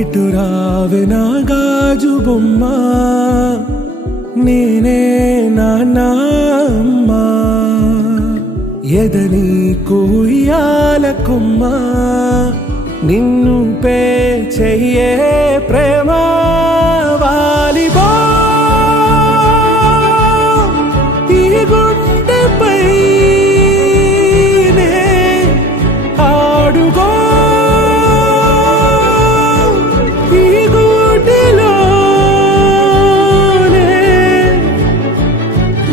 ఇటు రావే నా గాజు బొమ్మ నేనే నాన్న అమ్మా ఎదని కూయాల కొమ్మ నిన్ను పే చెయ్యే ప్రేమ వాలిబో ఈ గుండెపై ఆడుగో ఈ గుడిలోనే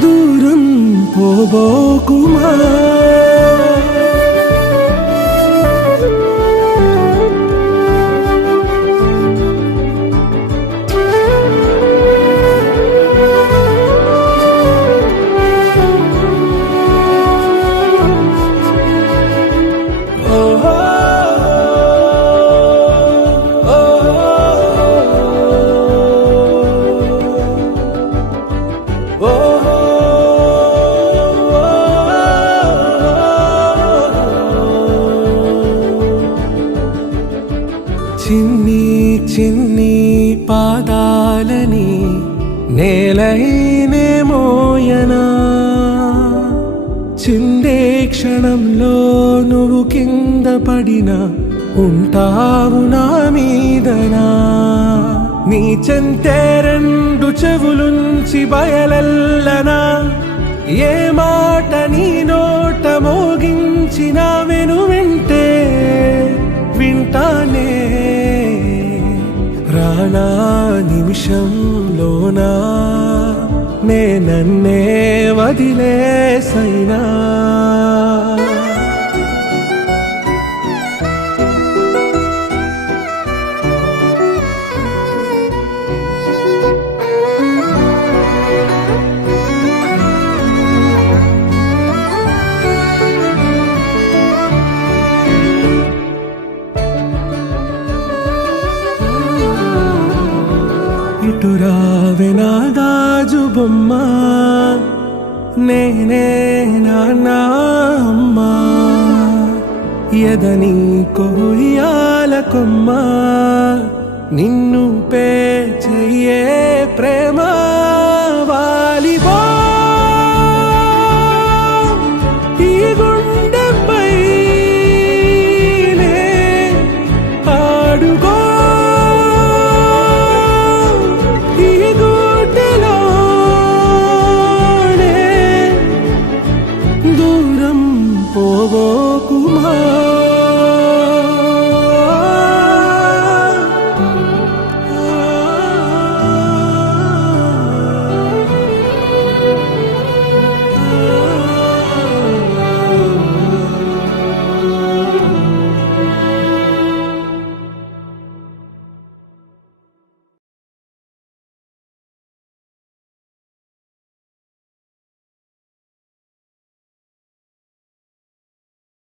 దూరం పోబోకుమా చిన్ని చిన్ని పాదాలని నేలైనే మోయనా చిందే క్షణంలో నువ్వు కింద పడినా ఉంటావు నా మీదనా నీ చెంతే రెండు చెవులుంచి బయలెల్లనా ఏ మాట నీ నోట మోగించిన వెను వింటే వింటానే రానా నిమిషంలోనా నే నన్నే వదిలేసైనా ఇటు రావే నా గాజు బొమ్మ నేనే నాన్న అమ్మా ఎదని కొయ్యాల కొమ్మ నిన్ను పే చెయ్యే